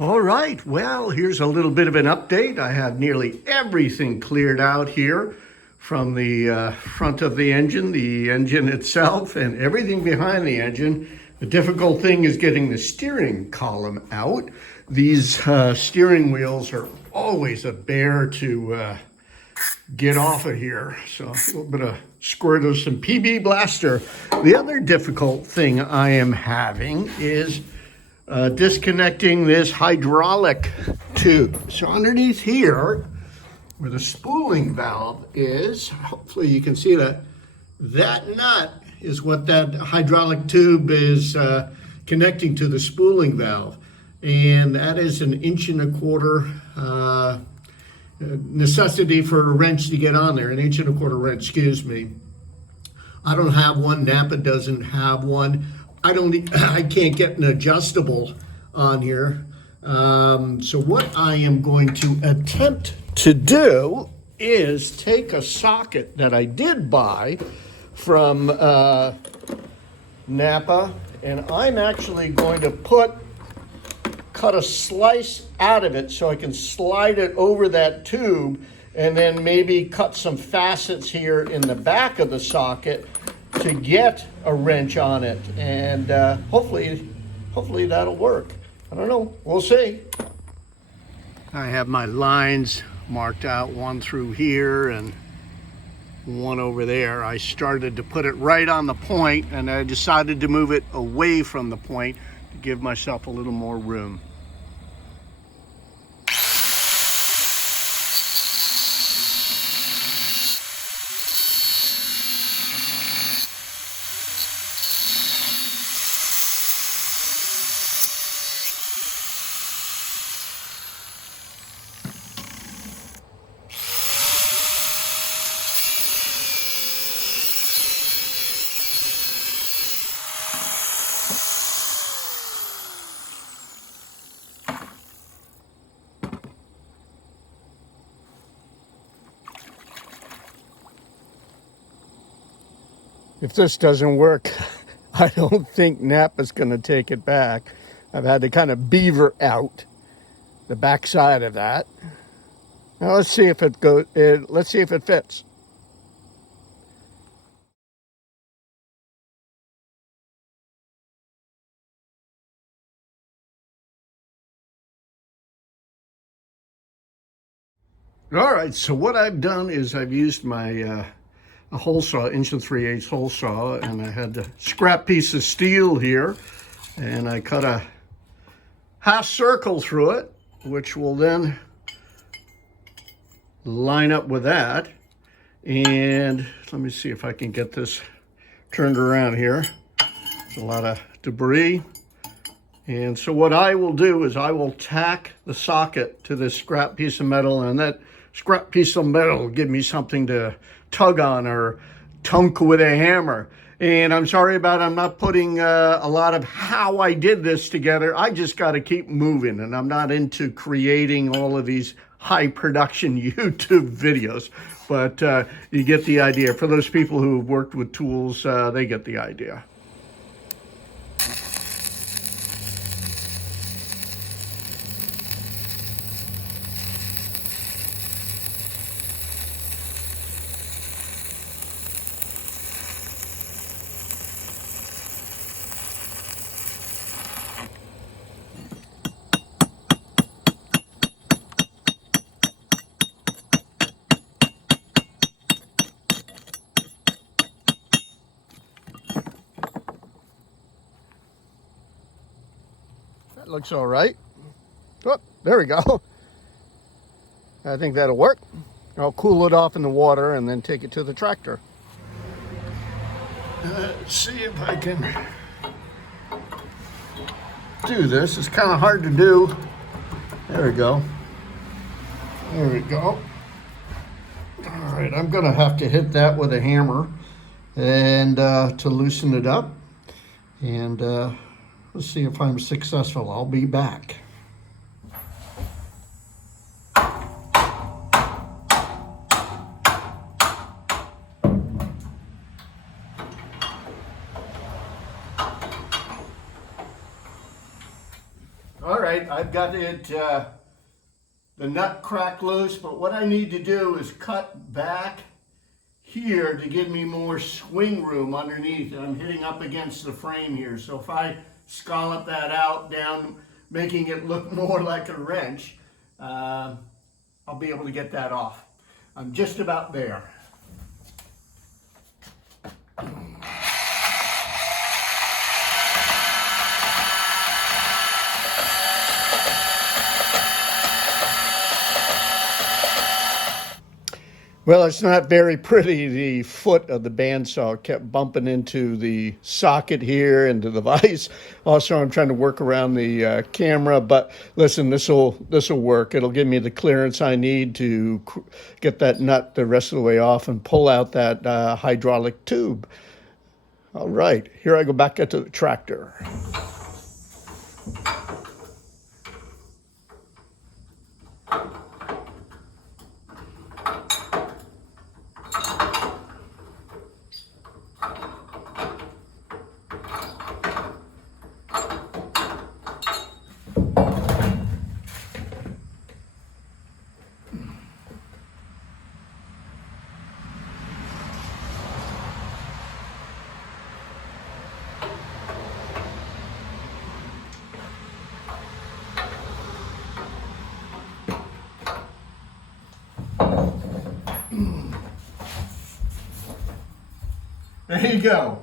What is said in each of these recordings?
All right, well, here's a little bit of an update. I have nearly everything cleared out here from the front of the engine itself, and everything behind the engine. The difficult thing is getting the steering column out. These steering wheels are always a bear to get off of here. So a little bit of squirt of some PB Blaster. The other difficult thing I am having is disconnecting this hydraulic tube. So underneath here, where the spooling valve is, hopefully you can see that, that nut is what that hydraulic tube is connecting to the spooling valve. And that is an 1.25 inch necessity for a wrench to get on there, an 1.25 inch wrench, excuse me. I don't have one, Napa doesn't have one. I can't get an adjustable on here. So what I am going to attempt to do is take a socket that I did buy from Napa, and I'm actually going to cut a slice out of it so I can slide it over that tube, and then maybe cut some facets here in the back of the socket to get a wrench on it, and hopefully that'll work. I don't know, we'll see. I have my lines marked out, one through here and one over there. I started to put it right on the point, and I decided to move it away from the point to give myself a little more room. If this doesn't work, I don't think Napa's going to take it back. I've had to kind of beaver out the back side of that. Now let's see if it goes. Let's see if it fits. All right. So what I've done is I've used my a hole saw, 1 3/8 hole saw, and I had a scrap piece of steel here, and I cut a half circle through it, which will then line up with that. And let me see if I can get this turned around here. There's a lot of debris. And so what I will do is I will tack the socket to this scrap piece of metal, and that scrap piece of metal will give me something to tug on or tunk with a hammer. And I'm sorry about I'm not putting a lot of how I did this together. I just got to keep moving, and I'm not into creating all of these high production YouTube videos. But you get the idea. For those people who have worked with tools, they get the idea. That looks all right. Oh, there we go. I think that'll work. I'll cool it off in the water and then take it to the tractor. Let's see if I can do this. It's kind of hard to do. There we go. There we go. All right, I'm gonna have to hit that with a hammer and to loosen it up. And let's see if I'm successful. I'll be back. All right. right, I've got it, the nut cracked loose, but what I need to do is cut back here to give me more swing room underneath. And I'm hitting up against the frame here. So if I scallop that out down, making it look more like a wrench, I'll be able to get that off. I'm just about there. Well, it's not very pretty. The foot of the bandsaw kept bumping into the socket here, into the vise. Also, I'm trying to work around the camera, but listen, this will work. It'll give me the clearance I need to get that nut the rest of the way off and pull out that hydraulic tube. All right, here I go back into the tractor. There you go.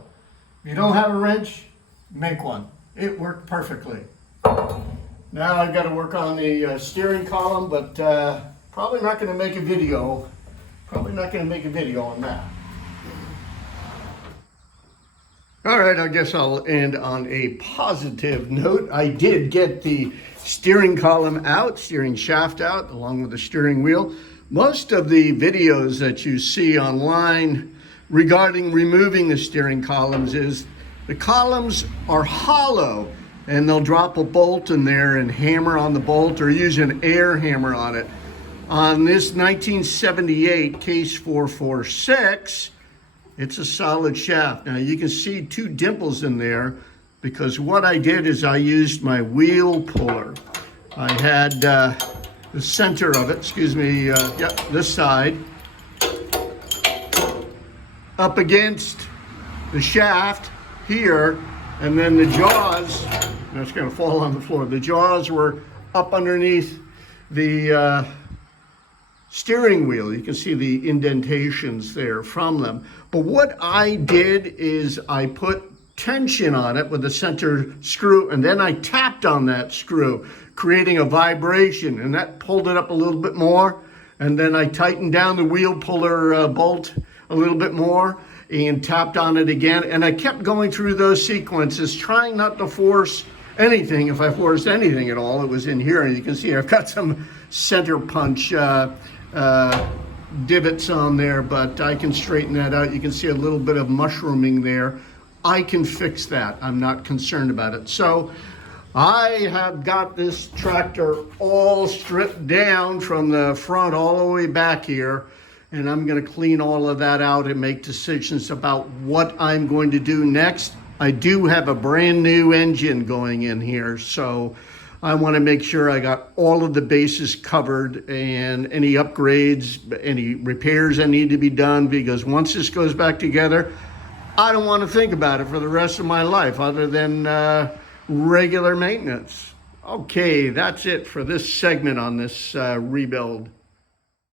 If you don't have a wrench, make one. It worked perfectly. Now I've got to work on the steering column, but probably not going to make a video. Probably not going to make a video on that. All right, I guess I'll end on a positive note. I did get the steering column out, steering shaft out, along with the steering wheel. Most of the videos that you see online regarding removing the steering columns is the columns are hollow, and they'll drop a bolt in there and hammer on the bolt or use an air hammer on it. On this 1978 Case 446, it's a solid shaft. Now you can see two dimples in there because what I did is I used my wheel puller. I had the center of it, this side, up against the shaft here, and then the jaws, that's going to fall on the floor. The jaws were up underneath the steering wheel. You can see the indentations there from them. But what I did is I put tension on it with the center screw, and then I tapped on that screw, creating a vibration, and that pulled it up a little bit more. And then I tightened down the wheel puller bolt a little bit more and tapped on it again. And I kept going through those sequences, trying not to force anything. If I forced anything at all, it was in here. And you can see I've got some center punch divots on there, but I can straighten that out. You can see a little bit of mushrooming there. I can fix that. I'm not concerned about it. So I have got this tractor all stripped down from the front all the way back here, and I'm going to clean all of that out and make decisions about what I'm going to do next. I do have a brand new engine going in here, so I want to make sure I got all of the bases covered and any upgrades, any repairs that need to be done, because once this goes back together, I don't want to think about it for the rest of my life other than regular maintenance. Okay, that's it for this segment on this rebuild.